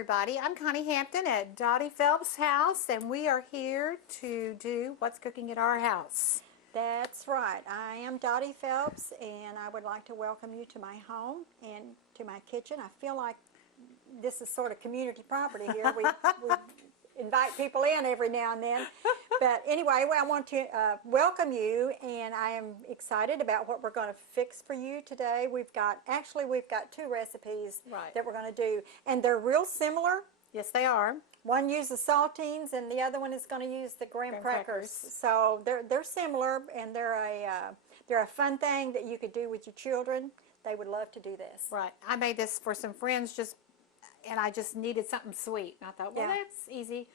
everybody. I'm Connie Hampton at Dottie Phelps' house, and we are here to do What's Cooking at Our House. That's right. I am Dottie Phelps, and I would like to welcome you to my home and to my kitchen. I feel like this is sort of community property here. We invite people in every now and then. But anyway, I want to welcome you, and I am excited about what we're going to fix for you today. We've got two recipes that we're going to do, and they're real similar. Yes, they are. One uses saltines, and the other one is going to use the graham crackers. So they're similar, and they're a fun thing that you could do with your children. They would love to do this. Right. I made this for some friends, and I just needed something sweet. And I thought, well, that's easy.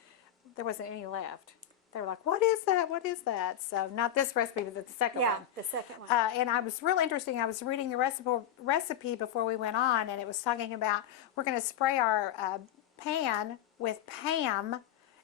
There wasn't any left. They were like, what is that? What is that? So not this recipe, but the second one. Yeah, the second one. And I was real interesting. I was reading the recipe before we went on, and it was talking about we're going to spray our pan with Pam,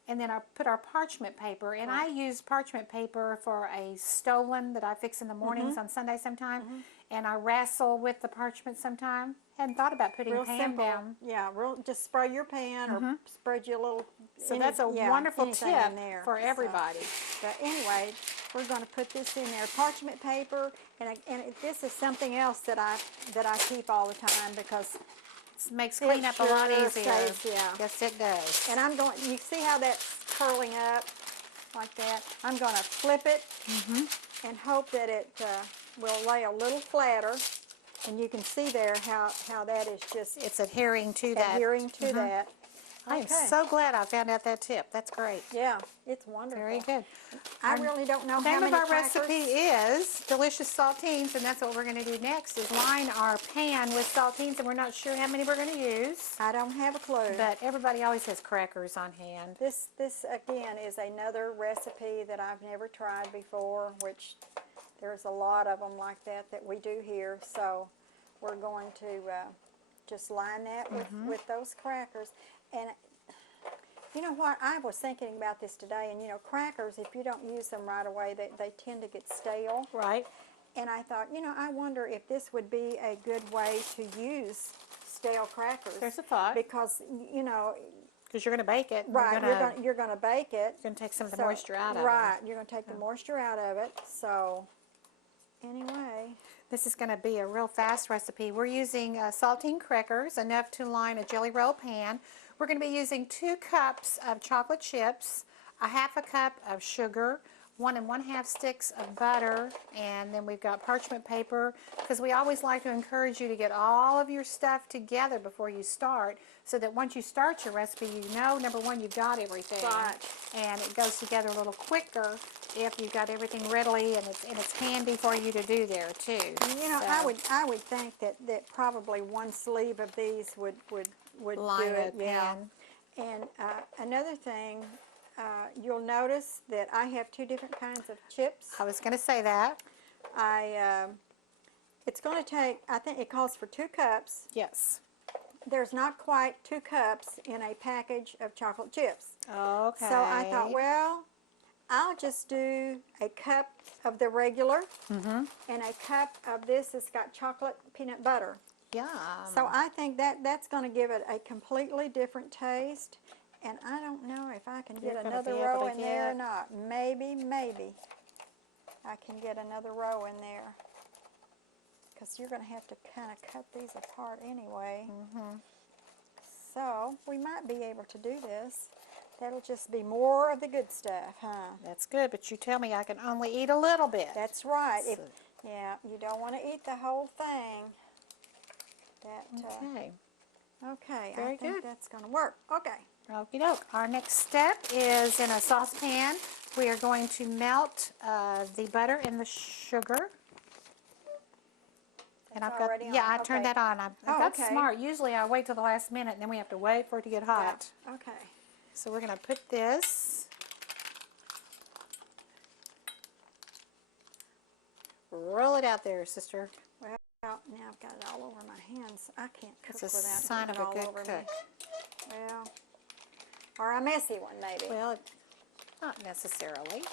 and then I put our parchment paper, and I use parchment paper for a stolon that I fix in the mornings on Sunday sometime, and I wrestle with the parchment sometime. Hadn't thought about putting Pam down. Yeah, just spray your pan or spread you a little. So that's a wonderful tip for everybody. But anyway, we're going to put this in there, parchment paper, and this is something else that I keep all the time because makes cleanup a lot easier. Yeah. Yes, it does. And you see how that's curling up like that? I'm going to flip it and hope that it will lay a little flatter. And you can see there how that is just... It's adhering to that. Adhering to that. I am so glad I found out that tip. That's great. Yeah, it's wonderful. Very good. I really don't know how many The name of our crackers. recipe is Delicious Saltines, and that's what we're going to do next, is line our pan with saltines, and we're not sure how many we're going to use. I don't have a clue. But everybody always has crackers on hand. This again, is another recipe that I've never tried before, which there's a lot of them like that we do here. So we're going to just line that with those crackers. And you know what, I was thinking about this today, and you know, crackers, if you don't use them right away, they tend to get stale. Right. And I thought, you know, I wonder if this would be a good way to use stale crackers. There's a thought. Because, you know... Because you're going to bake it. Right, you're going to bake it. You're going to take some of the moisture out of it. Right, you're going to take the moisture out of it. So, anyway... This is going to be a real fast recipe. We're using saltine crackers, enough to line a jelly roll pan. We're going to be using 2 cups of chocolate chips, a half a cup of sugar, 1 1/2 sticks of butter, and then we've got parchment paper, because we always like to encourage you to get all of your stuff together before you start, so that once you start your recipe, you know, number one, you've got everything. Right. And it goes together a little quicker if you've got everything readily, and it's handy for you to do there too. You know, I would think that probably 1 sleeve of these would line do it. a pan. And another thing, you'll notice that I have 2 different kinds of chips. I was going to say that. It's going to take, I think it calls for 2 cups. Yes. There's not quite 2 cups in a package of chocolate chips. Okay. So I thought, well, I'll just do a cup of the regular and a cup of this that's got chocolate peanut butter. Yeah. So I think that's going to give it a completely different taste. And I don't know if I can get another row in there or not. Maybe I can get another row in there. Because you're going to have to kind of cut these apart anyway. So we might be able to do this. That'll just be more of the good stuff, huh? That's good, but you tell me I can only eat a little bit. That's right. Yeah, you don't want to eat the whole thing. Okay. Okay, Very I think good. that's going to work. Okay. Okie doke. Our next step is in a saucepan. We are going to melt the butter and the sugar. And I've got, I turned that on. I've got smart. Usually I wait till the last minute, and then we have to wait for it to get hot. Yeah. Okay. So we're going to put this, roll it out there, sister. Well, now I've got it all over my hands. I can't cook It's a without sign of it a all good over cook. me. Well, or a messy one maybe. Well, not necessarily.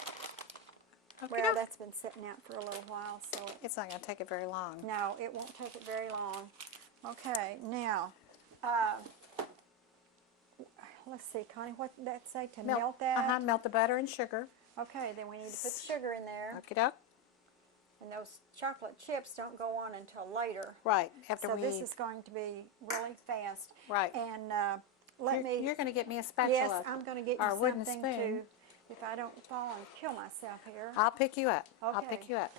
Well, that's been sitting out for a little while, so it's not going to take it very long. No, it won't take it very long. Okay, now let's see, Connie, what did that say, to melt that? Melt the butter and sugar. Okay, then we need to put the sugar in there. Okie doke. And those chocolate chips don't go on until later. Right, after so we this eat. is going to be really fast. Right. And You're going to get me a spatula. Yes, I'm going to get or a you wooden something spoon. to, if I don't fall and kill myself here. I'll pick you up. I'll Okay. pick you up.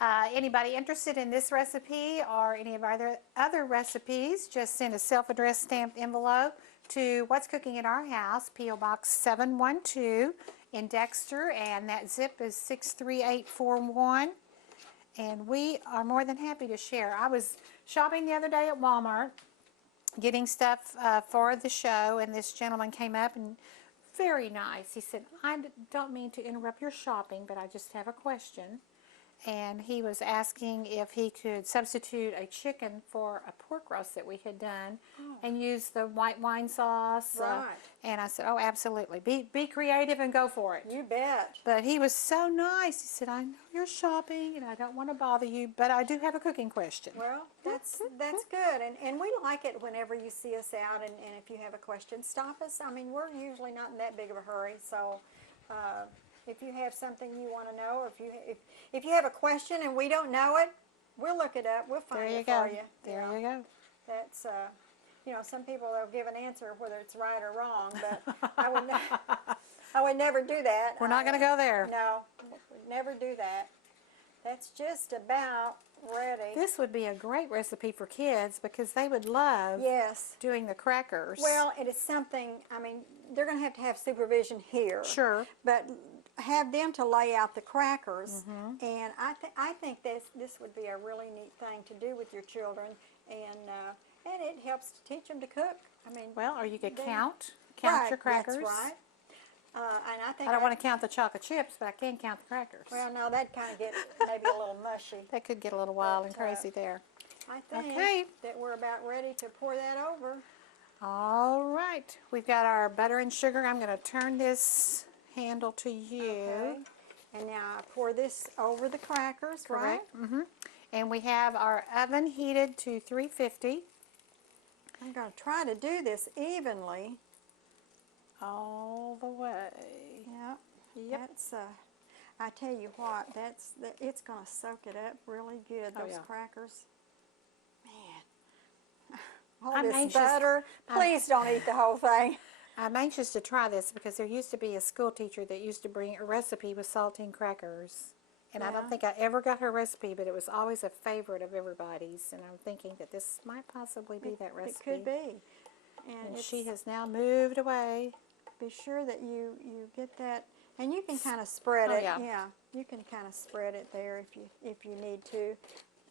Anybody interested in this recipe or any of our other recipes, just send a self-addressed stamped envelope to What's Cooking in Our House, P.O. Box 712 in Dexter, and that zip is 63841. And we are more than happy to share. I was shopping the other day at Walmart, getting stuff for the show, and this gentleman came up and very nice. He said, I don't mean to interrupt your shopping, but I just have a question. And he was asking if he could substitute a chicken for a pork roast that we had done and use the white wine sauce. Right. And I said, oh, absolutely. Be creative and go for it. You bet. But he was so nice. He said, I know you're shopping and I don't want to bother you, but I do have a cooking question. Well, that's good. And we like it whenever you see us out, and if you have a question, stop us. I mean, we're usually not in that big of a hurry, so if you have something you want to know, or if you have a question and we don't know it, we'll look it up. We'll find it for you. There you go. That's, you know, some people will give an answer whether it's right or wrong, but I would never do that. We're not going to go there. No, would never do that. That's just about ready. This would be a great recipe for kids because they would love doing the crackers. Well, it is something, I mean, they're going to have supervision here. Sure. But have them to lay out the crackers, and I think this would be a really neat thing to do with your children, and it helps to teach them to cook. I mean, well, or you could count right, your crackers. That's right. And I think I don't want to count the chocolate chips, but I can count the crackers. Well, no, that'd kind of get maybe a little mushy. That could get a little wild and crazy there. I think that we're about ready to pour that over. All right, we've got our butter and sugar. I'm going to turn this handle to you. Okay. And now I pour this over the crackers, Correct. Right? And we have our oven heated to 350. I'm going to try to do this evenly. All the way. Yep. That's, I tell you what, it's going to soak it up really good, those crackers. Man, all this butter. Please don't eat the whole thing. I'm anxious to try this because there used to be a school teacher that used to bring a recipe with saltine crackers. And I don't think I ever got her recipe, but it was always a favorite of everybody's. And I'm thinking that this might possibly be that recipe. It could be. And she has now moved away. Be sure that you get that, and you can kind of spread it. Yeah, you can kind of spread it there if you need to.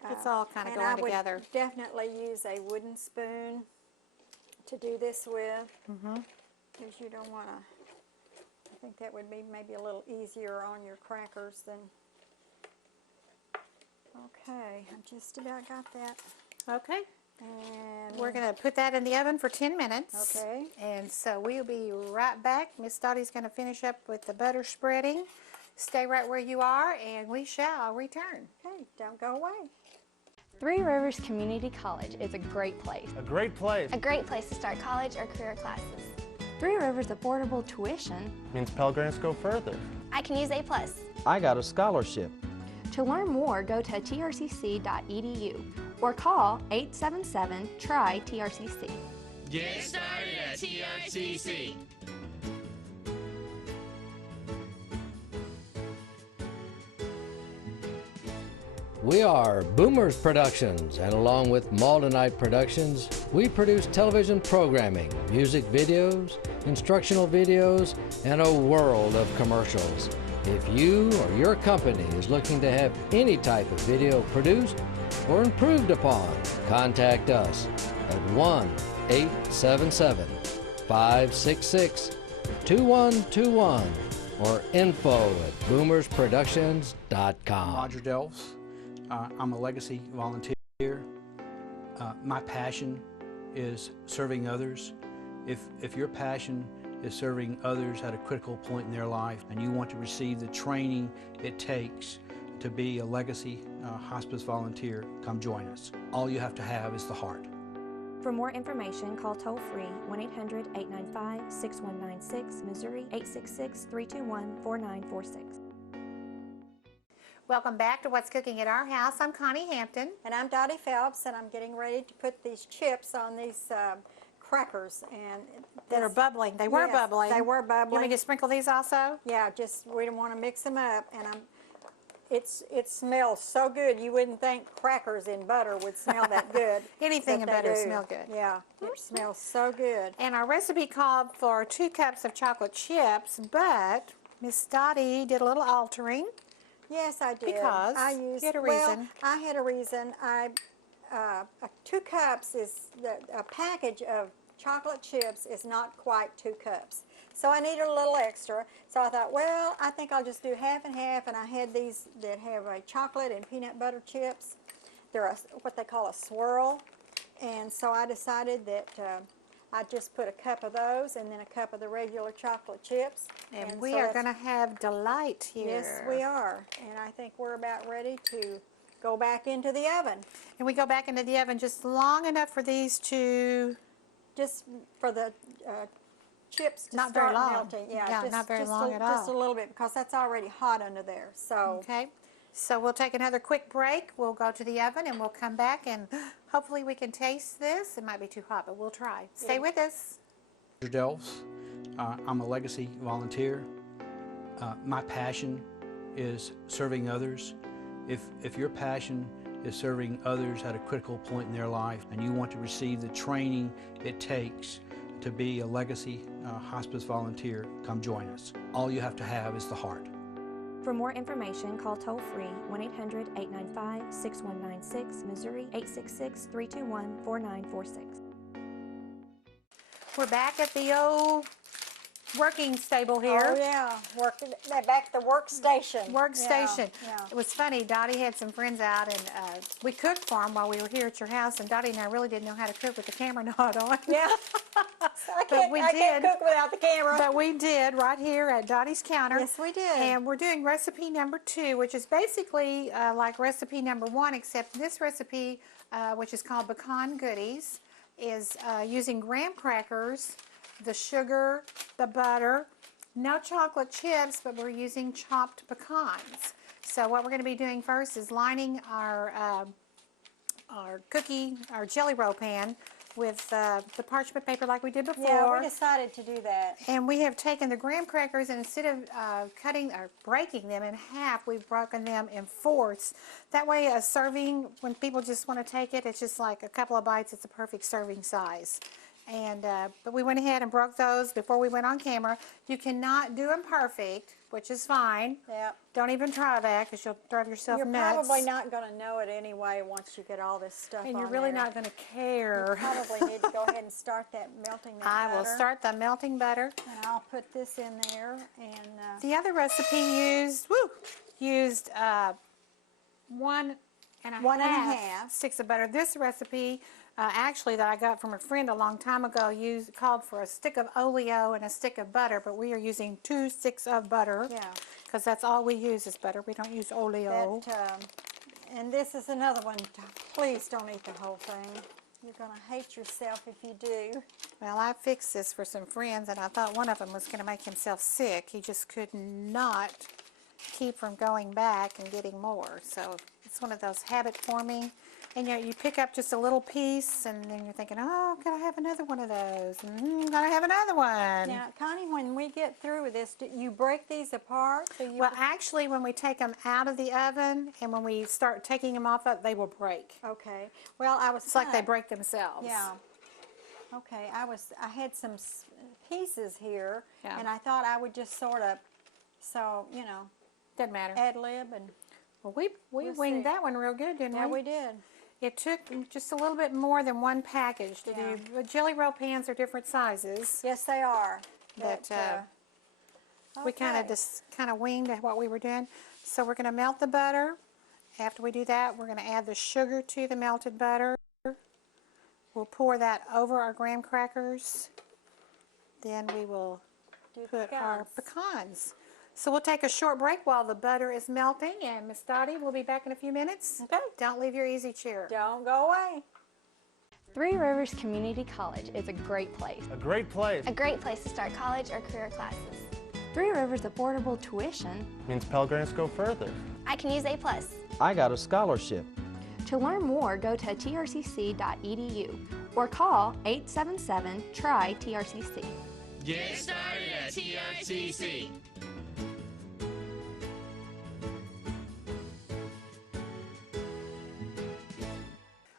It's all kind of going together. I would definitely use a wooden spoon to do this with, because you don't want to. I think that would be maybe a little easier on your crackers than. Okay, I just about got that. Okay. And we're going to put that in the oven for 10 minutes. Okay. And so we'll be right back. Miss Dottie's going to finish up with the butter spreading. Stay right where you are, and we shall return. Okay, don't go away. Three Rivers Community College is a great place. A great place. A great place to start college or career classes. Three Rivers affordable tuition means Pell Grants go further. I can use A+. I got a scholarship. To learn more, go to trcc.edu or call 877-TRY-TRCC. Get started at TRCC. We are Boomers Productions, and along with Maldenite Productions, we produce television programming, music videos, instructional videos, and a world of commercials. If you or your company is looking to have any type of video produced or improved upon, contact us at 1-877-566-2121 or info@boomersproductions.com. Roger Delphs. I'm a legacy volunteer. My passion is serving others. If your passion is serving others at a critical point in their life and you want to receive the training it takes to be a legacy hospice volunteer, come join us. All you have to have is the heart. For more information, call toll-free 1-800-895-6196, Missouri 866-321-4946. Welcome back to What's Cooking at Our House. I'm Connie Hampton. And I'm Dottie Phelps, and I'm getting ready to put these chips on these crackers. And That are bubbling. They were Yes, bubbling. they were You want me bubbling. to sprinkle these also? Yeah, just we don't want to mix them up. And it smells so good. You wouldn't think crackers in butter would smell that good. Anything but in they butter do. smell good. Yeah, it smells so good. And our recipe called for 2 cups of chocolate chips, but Miss Dottie did a little altering. Yes, I did. Because you had a Well, reason. I had a reason. 2 cups is a package of chocolate chips is not quite 2 cups. So I needed a little extra. So I thought, well, I think I'll just do half and half. And I had these that have a chocolate and peanut butter chips. They're what they call a swirl. And so I decided that I'd just put a cup of those and then a cup of the regular chocolate chips. And we so are that's- going to have delight here. Yes, we are. And I think we're about ready to go back into the oven. And we go back into the oven just long enough for these to... Just for the chips to Not very start long. melting. Yeah, just, not very just long at all. Just a little bit, because that's already hot under there. So Okay, so we'll take another quick break. We'll go to the oven and we'll come back and hopefully we can taste this. It might be too hot, but we'll try. Stay with us. Mr. Delphs. I'm a legacy volunteer. My passion is serving others. If your passion is serving others at a critical point in their life and you want to receive the training it takes to be a legacy hospice volunteer, come join us. All you have to have is the heart. For more information, call toll-free 1-800-895-6196, Missouri 866-321-4946. We're back at the old working stable here. Oh yeah, back at the workstation. Workstation. Yeah. It was funny. Dottie had some friends out, and we cooked for them while we were here at your house. And Dottie and I really didn't know how to cook with the camera not on. Yeah. I can't did. cook without the camera. But we did right here at Dottie's counter. Yes, we did. And we're doing recipe number 2, which is basically like recipe number 1, except this recipe, which is called Pecan Goodies, is using graham crackers, the sugar, the butter, no chocolate chips, but we're using chopped pecans. So what we're going to be doing first is lining our jelly roll pan with the parchment paper like we did before. Yeah, we decided to do that. And we have taken the graham crackers, and instead of cutting or breaking them in half, we've broken them in fourths. That way a serving, when people just want to take it, it's just like a couple of bites. It's a perfect serving size. And but we went ahead and broke those before we went on camera. You cannot do them perfect, which is fine. Yeah. Don't even try that, because you'll drive yourself You're nuts. probably not going to know it anyway once you get all this stuff on And you're really there. not going to care. You probably need to go ahead and start melting that I butter. will start the melting butter. And I'll put this in there. And The other recipe used 1 and a 1 and a half half. sticks of butter. This recipe, actually, that I got from a friend a long time ago, called for a stick of oleo and a stick of butter, but we are using 2 sticks of butter. Yeah. Because that's all we use is butter. We don't use oleo. and this is another one. Please don't eat the whole thing. You're going to hate yourself if you do. Well, I fixed this for some friends, and I thought one of them was going to make himself sick. He just could not keep from going back and getting more. So it's one of those habit forming. And you pick up just a little piece, and then you're thinking, oh, can I have another one of those? Gotta have another one. Now, Connie, when we get through with this, do you break these apart? Well, actually, when we take them out of the oven and when we start taking them off, they will break. Okay. Well, It's like they break themselves. Yeah. Okay. I had some pieces here, Yeah. and I thought I would just sort of, Doesn't matter. ad lib and. Well, we We'll winged see. that one real good, didn't Yeah, we? we did. It took just a little bit more than one package to Yeah. do. The jelly roll pans are different sizes. Yes, they are. But we kind okay. of winged at what we were doing. So we're going to melt the butter. After we do that, we're going to add the sugar to the melted butter. We'll pour that over our graham crackers. Then we will put our pecans. So we'll take a short break while the butter is melting, and Miss Dottie will be back in a few minutes. Okay. Don't leave your easy chair. Don't go away. Three Rivers Community College is a great place. A great place. A great place to start college or career classes. Three Rivers affordable tuition. Means Pell Grants go further. I can use A+. I got a scholarship. To learn more, go to trcc.edu or call 877-TRY-TRCC. Get started at TRCC.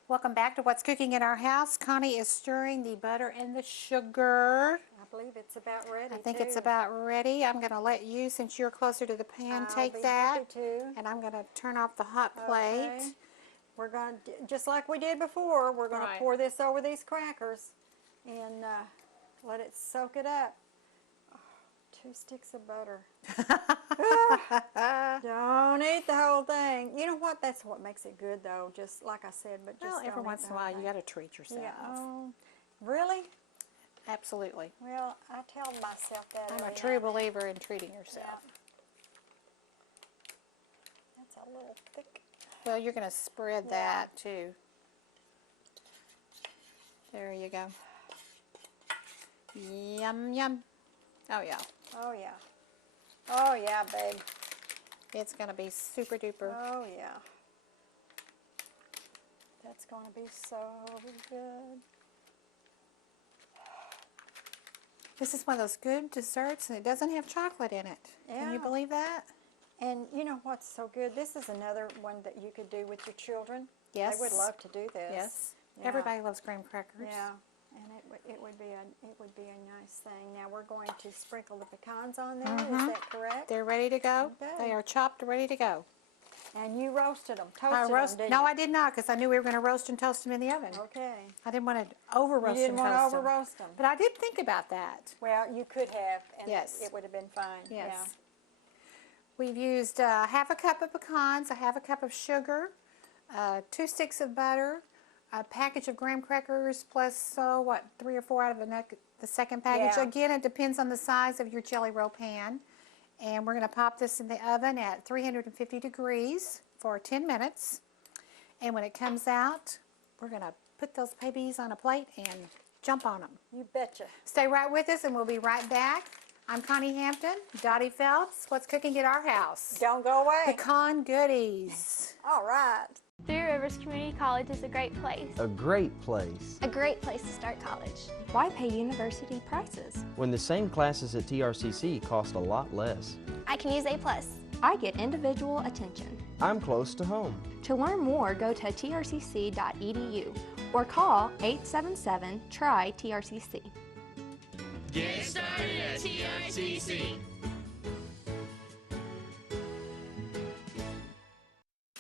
Welcome back to What's Cooking in Our House. Connie is stirring the butter and the sugar. I believe it's about ready. I think it's about ready. I'm going to let you, since you're closer to the pan, I'll take be that. happy to. And I'm going to turn off the hot plate. Okay. We're going to, just like we did before, we're going to Right. pour this over these crackers and let it soak it up. Oh, 2 sticks of butter. Don't eat the whole thing. You know what? That's what makes it good, though. Just like I said, but just Well, every don't eat once the in a whole while, you thing. got to treat yourself. Yeah. Oh, really? Absolutely. Well, I tell myself that. I'm a every true now and then. believer in treating yourself. Yeah. That's a little thick. Well, you're going to spread Yeah. that too. There you go. Yum, yum. Oh, yeah. Oh, yeah. Oh, yeah, babe. It's going to be super duper. Oh, yeah. That's going to be so good. This is one of those good desserts, and it doesn't have chocolate in it. Can you Yeah. believe that? And you know what's so good? This is another one that you could do with your children. Yes. They would love to do this. Yes. Yeah. Everybody loves graham crackers. Yeah. And it would be a nice thing. Now we're going to sprinkle the pecans on there. Is that correct? They're ready to go. Okay. They are chopped, ready to go. And you roasted them, I toasted roast. them, didn't No, you? I did not, because I knew we were going to roast and toast them in the oven. Okay. I didn't want to over roast You didn't and want to toast over them. roast them. But I did think about that. Well, you could have, and Yes. it would have been fine. Yes. Yeah. We've used half a cup of pecans, a half a cup of sugar, 2 sticks of butter, a package of graham crackers, plus, 3 or 4 out of the second package. Yeah. Again, it depends on the size of your jelly roll pan. And we're going to pop this in the oven at 350 degrees for 10 minutes. And when it comes out, we're going to put those babies on a plate and jump on them. You betcha. Stay right with us and we'll be right back. I'm Connie Hampton, Dottie Phelps. What's cooking at our house? Don't go away. Pecan goodies. All right. Three Rivers Community College is a great place. A great place. A great place to start college. Why pay university prices? When the same classes at TRCC cost a lot less. I can use A+. I get individual attention. I'm close to home. To learn more, go to trcc.edu or call 877-TRY-TRCC. Get started at TRCC.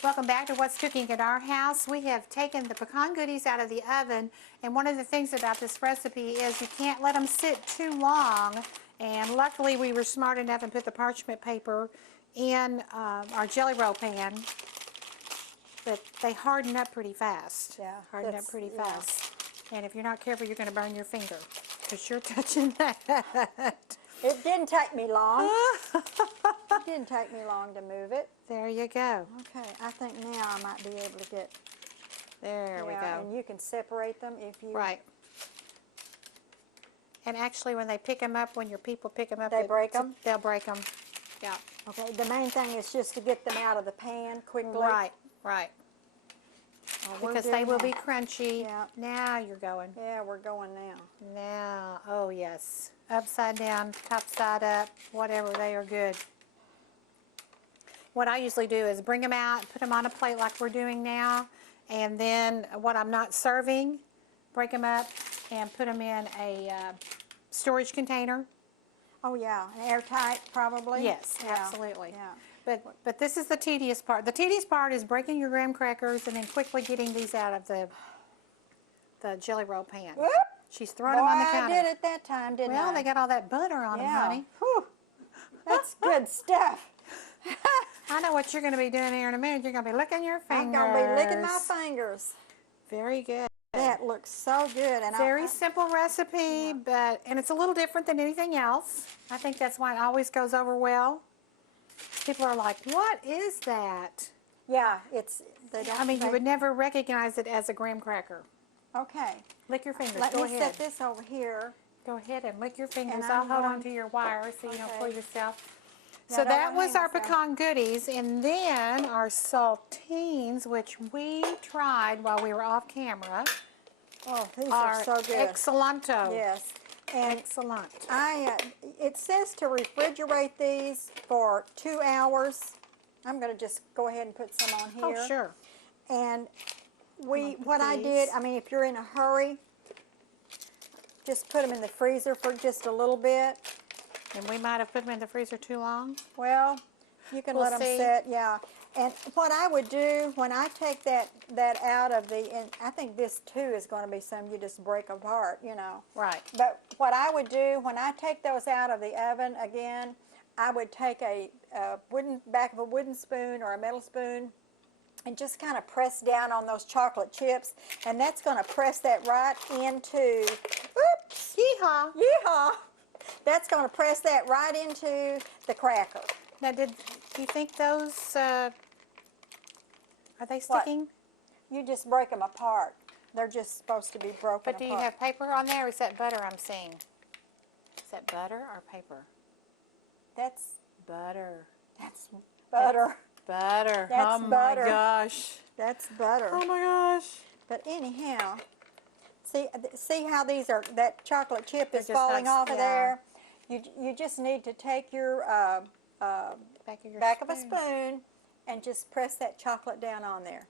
Welcome back to What's Cooking at Our House. We have taken the pecan goodies out of the oven, and one of the things about this recipe is you can't let them sit too long. And luckily we were smart enough and put the parchment paper in our jelly roll pan, but they harden up pretty fast. Yeah, Harden up that's- pretty yeah. fast. And if you're not careful, you're going to burn your finger because you're touching that. It didn't take me long. It didn't take me long to move it. There you go. Okay, I think now I might be able to get. There we go. And you can separate them if you. Right. And actually, when they pick them up, when your people pick them up, They break 'em? They'll break them. Yeah. Okay. The main thing is just to get them out of the pan quickly. Right. Right. Oh, we're Because they doing will be that. crunchy. Yeah. Now you're going. Yeah, we're going now. Now, oh yes, upside down, top side up, whatever. They are good. What I usually do is bring them out, put them on a plate like we're doing now, and then what I'm not serving, break them up and put them in a storage container. Oh yeah, and airtight probably. Yes, Yeah, absolutely. Yeah. But this is the tedious part. The tedious part is breaking your graham crackers and then quickly getting these out of the jelly roll pan. Whoop! She's throwing them on the Boy, counter. I did it that time, didn't I? Well, they got all that butter on them, yeah. honey. Whew. That's good stuff. I know what you're going to be doing here in a minute. You're going to be licking your I'm fingers. gonna be licking my fingers. Very good. That looks so good, and Very simple recipe, and it's a little different than anything else. I think that's why it always goes over well. People are like, "What is that?" yeah, it's. They don't. I mean, you they- would never recognize it as a graham cracker. Okay. Lick your fingers. Let Go me ahead. set this over here. Go ahead and lick your fingers. And I'll I'm hold on going- to your wire so you don't Okay. pull yourself. Yeah, So I don't that wanna was hang our myself. pecan goodies, and then our saltines, which we tried while we were off camera, Oh, these are are so good. excellento. Yes. And Excellent. it says to refrigerate these for 2 hours. I'm going to just go ahead and put some on here. Oh, sure. And gonna put what I these. did, I mean, if you're in a hurry, just put them in the freezer for just a little bit. And we might have put them in the freezer too long. Well, you can We'll let them see. sit, yeah. And what I would do when I take that out of the, and I think this too is going to be something you just break apart, you know. Right. But what I would do when I take those out of the oven again, I would take a back of a wooden spoon or a metal spoon and just kind of press down on those chocolate chips, and that's going to press that right into, oops, Yeehaw. yeehaw, that's going to press that right into the cracker. Now, do you think those, are they sticking? You just break them apart. They're just supposed to be broken But do apart. you have paper on there, or is that butter I'm seeing? Is that butter or paper? That's Butter. butter. Butter. That's oh butter. my gosh. That's butter. Oh my gosh. But anyhow, see how these are, that chocolate chip is just falling not- off of yeah. there? You just need to take your Back back of a spoon and just press that chocolate down on there.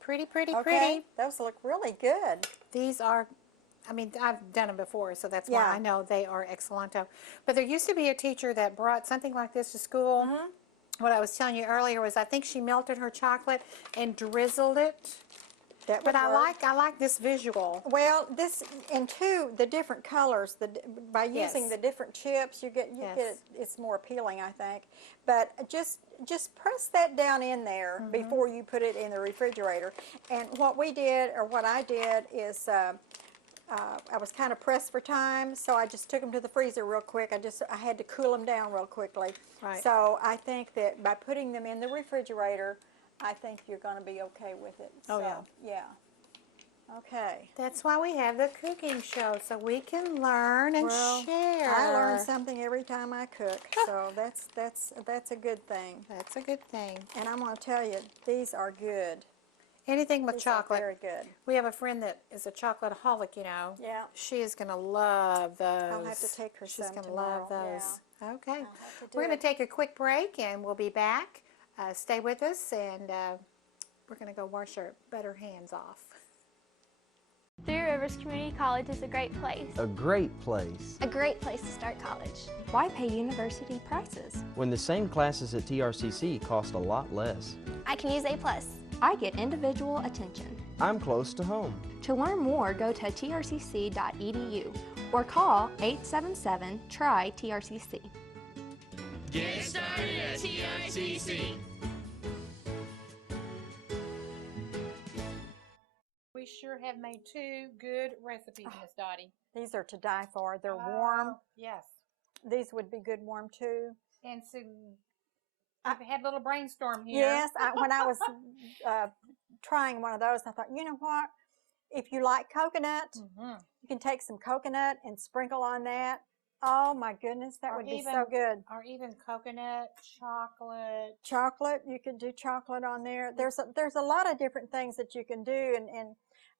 Pretty, pretty, Okay? pretty. Those look really good. These are, I mean, I've done them before, so that's Yeah. why I know they are excellento. But there used to be a teacher that brought something like this to school. Mm-hmm. What I was telling you earlier was I think she melted her chocolate and drizzled it. That But would work. I like this visual. Well, this, and two, the different colors, by using Yes. the different chips, you get Yes. it's more appealing, I think. But just press that down in there Mm-hmm. before you put it in the refrigerator. And what we did, or what I did, is I was kind of pressed for time, so I just took them to the freezer real quick. I had to cool them down real quickly. Right. So I think that by putting them in the refrigerator, I think you're going to be okay with it. Oh, So, yeah. Yeah. Okay. That's why we have the cooking show, so we can learn and Well, share. I learn something every time I cook, so that's a good thing. That's a good thing. And I'm going to tell you, these are good. Anything with These are chocolate. very good. We have a friend that is a chocolateholic, you know. Yeah. She is going to love those. I'll have to take her She's some gonna tomorrow, love those. Okay. have to do We're going it. to take a quick break, and we'll be back. Stay with us, and we're going to go wash our butter hands off. Three Rivers Community College is a great place. A great place. A great place to start college. Why pay university prices? When the same classes at TRCC cost a lot less. I can use A+. I get individual attention. I'm close to home. To learn more, go to trcc.edu or call 877-TRY-TRCC. Get started at TRCC. We sure have made two good recipes, Miss Dottie. These are to die for. They're warm. Yes. These would be good warm too. And so I've had a little brainstorm here. Yes, when I was trying one of those, I thought, you know what? If you like coconut, Mhm. you can take some coconut and sprinkle on that. Oh my goodness, that Or would be even- so good. Or even coconut, chocolate. Chocolate, you could do chocolate on there. There's a lot of different things that you can do, and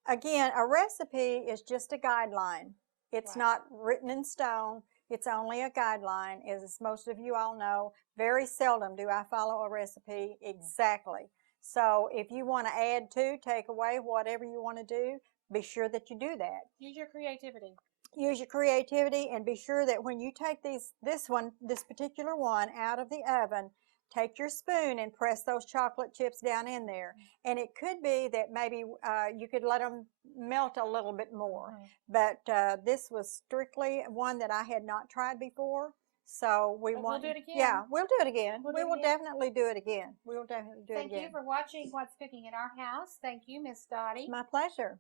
again, a recipe is just a guideline. It's Right. not written in stone. It's only a guideline. As most of you all know, very seldom do I follow a recipe exactly. So if you want to add to, take away, whatever you want to do, be sure that you do that. Use your creativity. Use your creativity, and be sure that when you take this particular one out of the oven, take your spoon and press those chocolate chips down in there. And it could be that maybe you could let them melt a little bit more. But this was strictly one that I had not tried before. So But we'll do it again. Yeah, we'll do it again. We'll do We it will again. definitely do it again. We will definitely do it Thank again. you for watching What's Cooking at Our House. Thank you, Miss Dottie. My pleasure.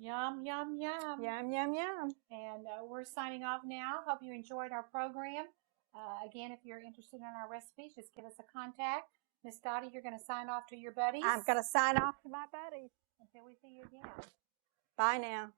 Yum, yum, yum. Yum, yum, yum. And we're signing off now. Hope you enjoyed our program. Again, if you're interested in our recipes, just give us a contact. Miss Dottie, you're going to sign off to your buddies? I'm going to sign off to my buddies. Until we see you again. Bye now.